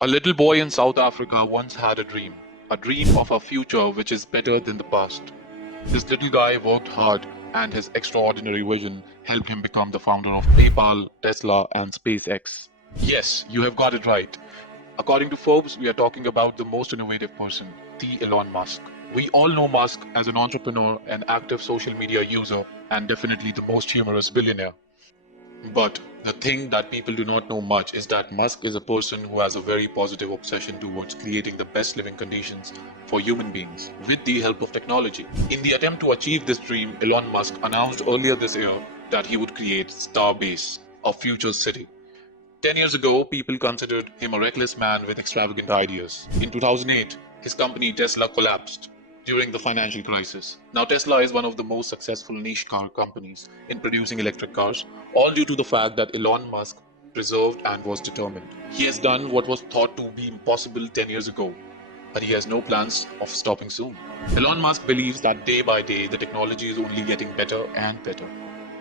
A little boy in South Africa once had a dream of a future which is better than the past. This little guy worked hard, and his extraordinary vision helped him become the founder of PayPal, Tesla, and SpaceX. Yes, you have got it right. According to Forbes, we are talking about the most innovative person, the Elon Musk. We all know Musk as an entrepreneur, an active social media user, and definitely the most humorous billionaire. But the thing that people do not know much is that Musk is a person who has a very positive obsession towards creating the best living conditions for human beings with the help of technology. In the attempt to achieve this dream, Elon Musk announced earlier this year that he would create Starbase, a future city. 10 years ago, people considered him a reckless man with extravagant ideas. In 2008, his company Tesla collapsed during the financial crisis. Now, Tesla is one of the most successful niche car companies in producing electric cars, all due to the fact that Elon Musk preserved and was determined. He has done what was thought to be impossible 10 years ago, but he has no plans of stopping soon. Elon Musk believes that day by day, the technology is only getting better and better.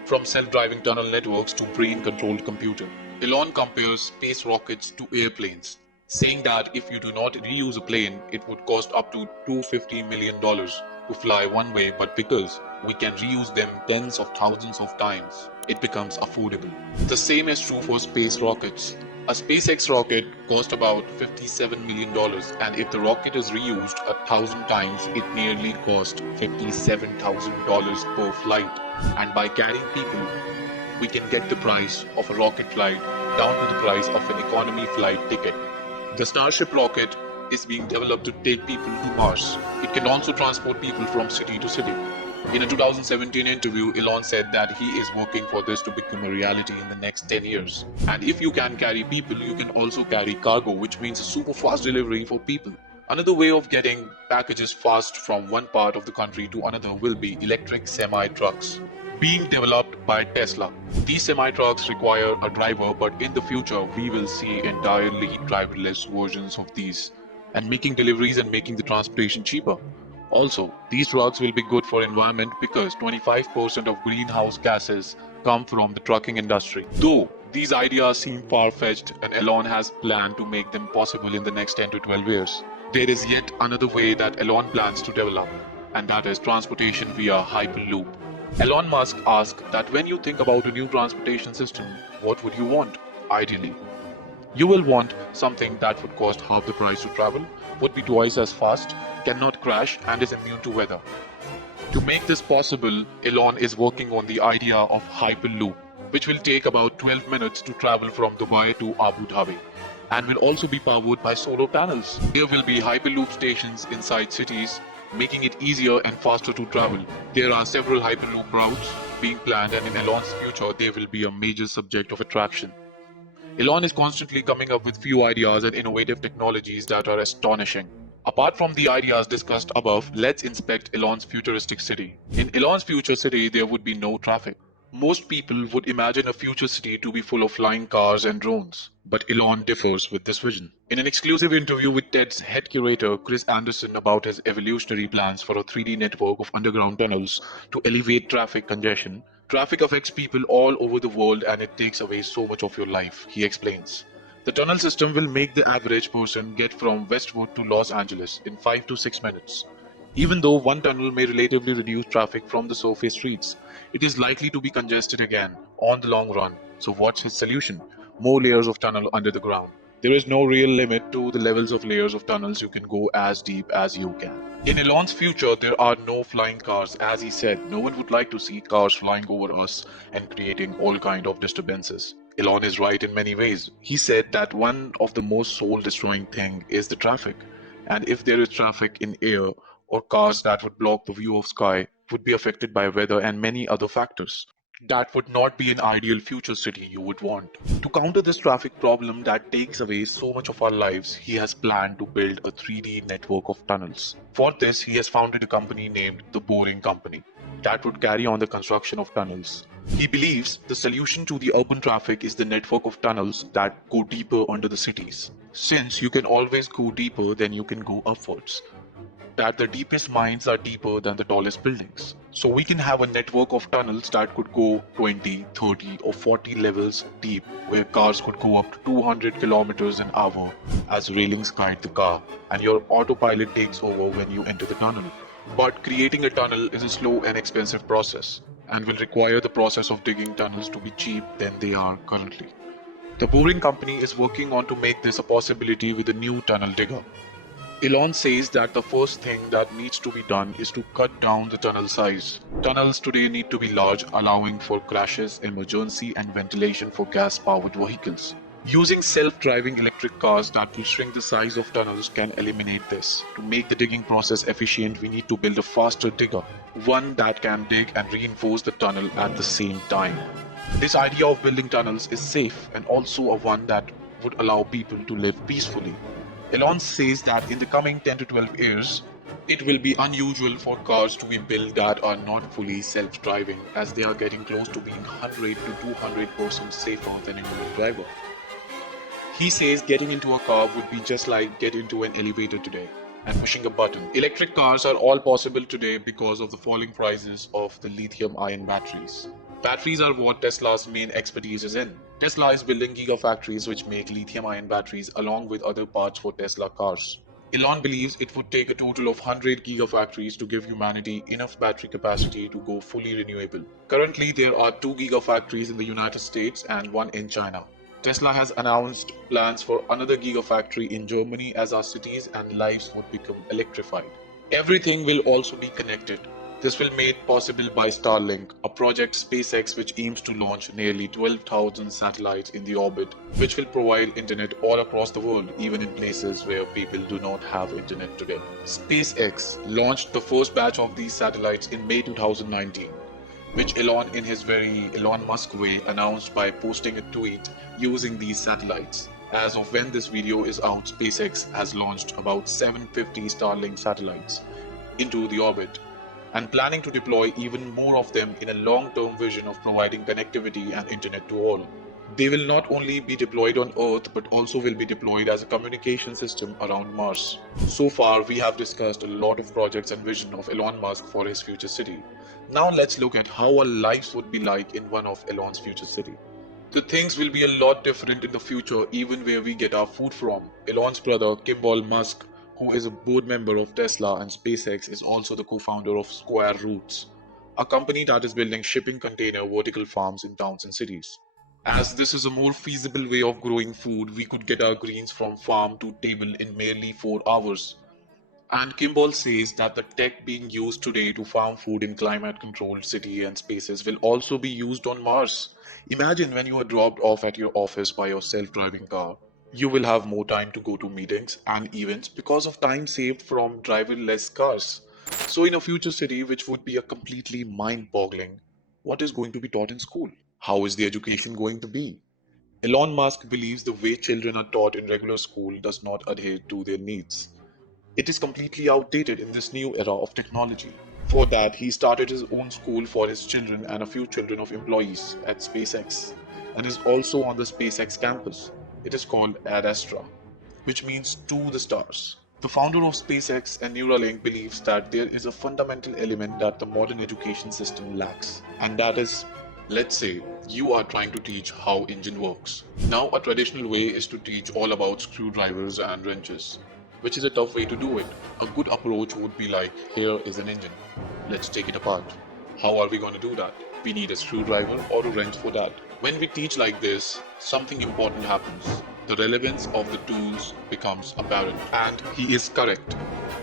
From self-driving tunnel networks to brain-controlled computer. Elon compares space rockets to airplanes, saying that if you do not reuse a plane, it would cost up to $250 million to fly one way, but because we can reuse them tens of thousands of times, it becomes affordable. The same is true for space rockets. A SpaceX rocket cost about $57 million, and if the rocket is reused 1,000 times, it nearly costs $57,000 per flight. And by carrying people, we can get the price of a rocket flight down to the price of an economy flight ticket. The Starship rocket is being developed to take people to Mars. It can also transport people from city to city. In a 2017 interview, Elon said that he is working for this to become a reality in the next 10 years. And if you can carry people, you can also carry cargo, which means a super fast delivery for people. Another way of getting packages fast from one part of the country to another will be electric semi-trucks being developed by Tesla. These semi-trucks require a driver, but in the future we will see entirely driverless versions of these and making deliveries and making the transportation cheaper. Also, these trucks will be good for environment because 25% of greenhouse gases come from the trucking industry. Though these ideas seem far-fetched and Elon has planned to make them possible in the next 10 to 12 years, there is yet another way that Elon plans to develop, and that is transportation via Hyperloop. Elon Musk asked that when you think about a new transportation system, what would you want, ideally? You will want something that would cost half the price to travel, would be twice as fast, cannot crash, and is immune to weather. To make this possible, Elon is working on the idea of Hyperloop, which will take about 12 minutes to travel from Dubai to Abu Dhabi, and will also be powered by solar panels. There will be Hyperloop stations inside cities, making it easier and faster to travel. There are several Hyperloop routes being planned, and in Elon's future, they will be a major subject of attraction. Elon is constantly coming up with few ideas and innovative technologies that are astonishing. Apart from the ideas discussed above, let's inspect Elon's futuristic city. In Elon's future city, there would be no traffic. Most people would imagine a future city to be full of flying cars and drones, but Elon differs with this vision. In an exclusive interview with TED's head curator Chris Anderson about his evolutionary plans for a 3D network of underground tunnels to alleviate traffic congestion, traffic affects people all over the world and it takes away so much of your life, he explains. The tunnel system will make the average person get from Westwood to Los Angeles in 5 to 6 minutes. Even though one tunnel may relatively reduce traffic from the surface streets, it is likely to be congested again on the long run. So what's his solution? More layers of tunnel under the ground. There is no real limit to the levels of layers of tunnels. You can go as deep as you can. In Elon's future, there are no flying cars. As he said, no one would like to see cars flying over us and creating all kind of disturbances. Elon is right in many ways. He said that one of the most soul-destroying thing is the traffic. And if there is traffic in air or cars that would block the view of sky, would be affected by weather and many other factors. That would not be an ideal future city you would want. To counter this traffic problem that takes away so much of our lives, he has planned to build a 3D network of tunnels. For this, he has founded a company named The Boring Company that would carry on the construction of tunnels. He believes the solution to the urban traffic is the network of tunnels that go deeper under the cities. Since you can always go deeper, then you can go upwards. That the deepest mines are deeper than the tallest buildings. So we can have a network of tunnels that could go 20, 30 or 40 levels deep, where cars could go up to 200 kilometers an hour as railings guide the car and your autopilot takes over when you enter the tunnel. But creating a tunnel is a slow and expensive process and will require the process of digging tunnels to be cheap than they are currently. The Boring Company is working on to make this a possibility with a new tunnel digger. Elon says that the first thing that needs to be done is to cut down the tunnel size. Tunnels today need to be large, allowing for crashes, emergency, and ventilation for gas-powered vehicles. Using self-driving electric cars that will shrink the size of tunnels can eliminate this. To make the digging process efficient, we need to build a faster digger, one that can dig and reinforce the tunnel at the same time. This idea of building tunnels is safe and also a one that would allow people to live peacefully. Elon says that in the coming 10 to 12 years, it will be unusual for cars to be built that are not fully self-driving, as they are getting close to being 100 to 200% safer than a human driver. He says getting into a car would be just like getting into an elevator today and pushing a button. Electric cars are all possible today because of the falling prices of the lithium-ion batteries. Batteries are what Tesla's main expertise is in. Tesla is building gigafactories which make lithium-ion batteries along with other parts for Tesla cars. Elon believes it would take a total of 100 gigafactories to give humanity enough battery capacity to go fully renewable. Currently, there are 2 gigafactories in the United States and 1 in China. Tesla has announced plans for another gigafactory in Germany as our cities and lives would become electrified. Everything will also be connected. This will be made possible by Starlink, a project SpaceX which aims to launch nearly 12,000 satellites in the orbit, which will provide internet all across the world, even in places where people do not have internet today. SpaceX launched the first batch of these satellites in May 2019, which Elon, in his very Elon Musk way, announced by posting a tweet using these satellites. As of when this video is out, SpaceX has launched about 750 Starlink satellites into the orbit, and planning to deploy even more of them in a long-term vision of providing connectivity and internet to all. They will not only be deployed on Earth but also will be deployed as a communication system around Mars. So far, we have discussed a lot of projects and vision of Elon Musk for his future city. Now let's look at how our lives would be like in one of Elon's future city. The things will be a lot different in the future, even where we get our food from. Elon's brother, Kimball Musk, who is a board member of Tesla and SpaceX, is also the co-founder of Square Roots, a company that is building shipping container vertical farms in towns and cities. As this is a more feasible way of growing food, we could get our greens from farm to table in merely 4 hours. And Kimball says that the tech being used today to farm food in climate-controlled city and spaces will also be used on Mars. Imagine when you are dropped off at your office by your self-driving car. You will have more time to go to meetings and events because of time saved from driverless cars. So in a future city, which would be a completely mind-boggling, what is going to be taught in school? How is the education going to be? Elon Musk believes the way children are taught in regular school does not adhere to their needs. It is completely outdated in this new era of technology. For that, he started his own school for his children and a few children of employees at SpaceX, and is also on the SpaceX campus. It is called Ad Astra, which means to the stars. The founder of SpaceX and Neuralink believes that there is a fundamental element that the modern education system lacks, and that is, let's say, you are trying to teach how engine works. Now, a traditional way is to teach all about screwdrivers and wrenches, which is a tough way to do it. A good approach would be like, here is an engine. Let's take it apart. How are we going to do that? We need a screwdriver or a wrench for that. When we teach like this, something important happens. The relevance of the tools becomes apparent. And he is correct.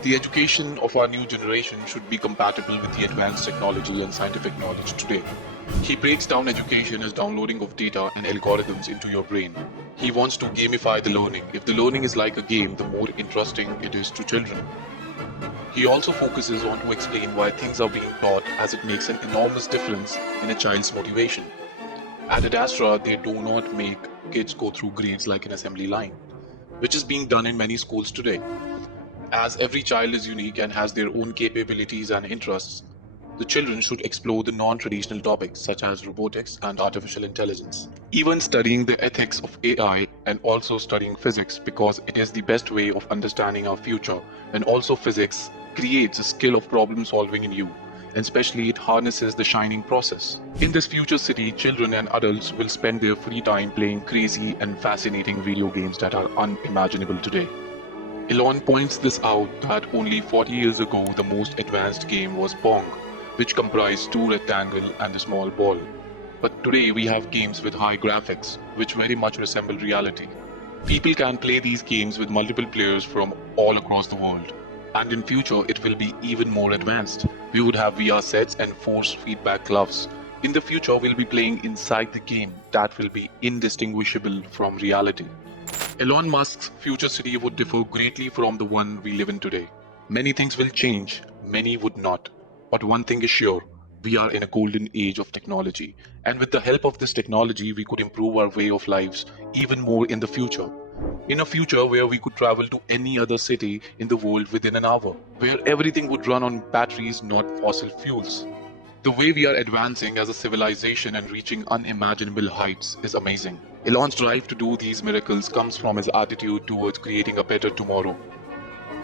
The education of our new generation should be compatible with the advanced technology and scientific knowledge today. He breaks down education as downloading of data and algorithms into your brain. He wants to gamify the learning. If the learning is like a game, the more interesting it is to children. He also focuses on to explain why things are being taught, as it makes an enormous difference in a child's motivation. At Ad Astra, they do not make kids go through grades like an assembly line, which is being done in many schools today. As every child is unique and has their own capabilities and interests, the children should explore the non-traditional topics such as robotics and artificial intelligence. Even studying the ethics of AI and also studying physics, because it is the best way of understanding our future, and also physics creates a skill of problem solving in you, and especially it harnesses the shining process. In this future city, children and adults will spend their free time playing crazy and fascinating video games that are unimaginable today. Elon points this out that only 40 years ago the most advanced game was Pong, which comprised two rectangles and a small ball. But today we have games with high graphics, which very much resemble reality. People can play these games with multiple players from all across the world. And in future it will be even more advanced. We would have VR sets and force feedback gloves. In the future we'll be playing inside the game that will be indistinguishable from reality. Elon Musk's future city would differ greatly from the one we live in today. Many things will change, many would not. But one thing is sure, we are in a golden age of technology. And with the help of this technology, we could improve our way of lives even more in the future. In a future where we could travel to any other city in the world within an hour, where everything would run on batteries, not fossil fuels. The way we are advancing as a civilization and reaching unimaginable heights is amazing. Elon's drive to do these miracles comes from his attitude towards creating a better tomorrow.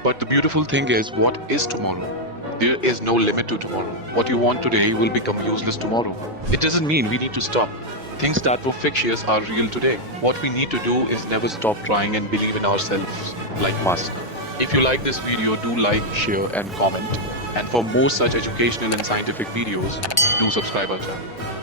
But the beautiful thing is, what is tomorrow? There is no limit to tomorrow. What you want today will become useless tomorrow. It doesn't mean we need to stop. Things that were fictitious are real today. What we need to do is never stop trying and believe in ourselves, like Musk. If you like this video, do like, share and comment. And for more such educational and scientific videos, do subscribe our channel.